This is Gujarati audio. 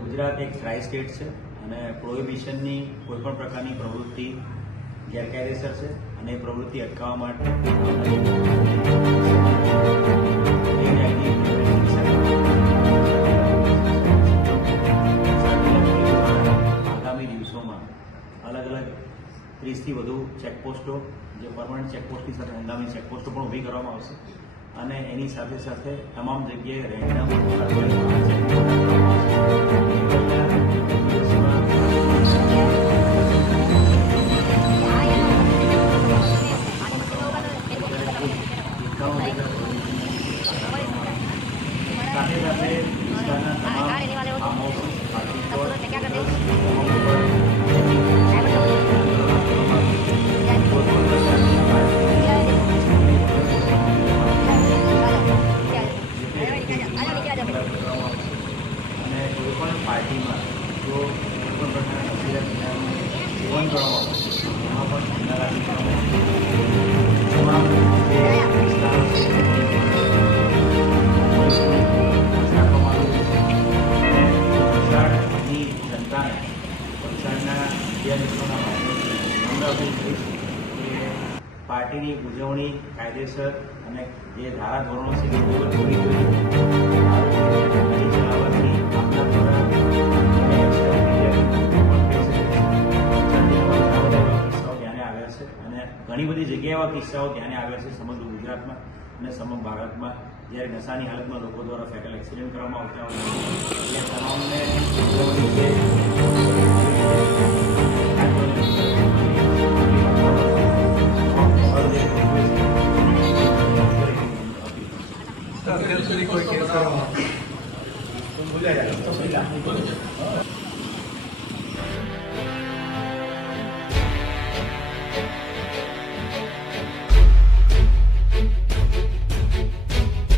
ગુજરાત એક ટ્રાય સ્ટેટ છે અને પ્રોહિબિશનની કોઈપણ પ્રકારની પ્રવૃત્તિ ગેરકાયદેસર છે અને એ પ્રવૃત્તિ અટકાવવા માટે આગામી દિવસોમાં અલગ અલગ 30થી વધુ ચેકપોસ્ટો જે પરમનન્ટ ચેકપોસ્ટની સાથે હંગામી ચેકપોસ્ટો પણ ઊભી કરવામાં આવશે અને એની સાથે સાથે તમામ જગ્યાએ રેન્ડમ સાથે સાથે વિસ્તારના તમામ ફાર્મ હાઉસ પાર્ટી પ્લોટ અને કોઈપણ પાર્ટીમાં જો કોઈપણ પ્રકારના નશીલા પદાર્થનું સેવન કરવામાં આવે એમાં પણ ધ્યાન રાખવામાં વલસાડની જનતાને વલસાડના વિદ્યાર્થીઓના માટે કે પાર્ટીની ઉજવણી કાયદેસર અને જે ધારાધોરણો છે એ પૂરી જોઈએ ચલાવવાથી આપના દ્વારા કિસ્સાઓ ધ્યાને આવ્યા છે અને ઘણી બધી જગ્યાએ એવા કિસ્સાઓ ધ્યાને આવ્યા છે સમગ્ર ગુજરાતમાં અને સમગ્ર ભારતમાં જ્યારે નશાની હાલતમાં લોકો દ્વારા ફેટલ એક્સિડન્ટ કરવામાં આવતા હોય એટલે તમામને અત્યાર સુધી કોઈ કેસ કરવામાં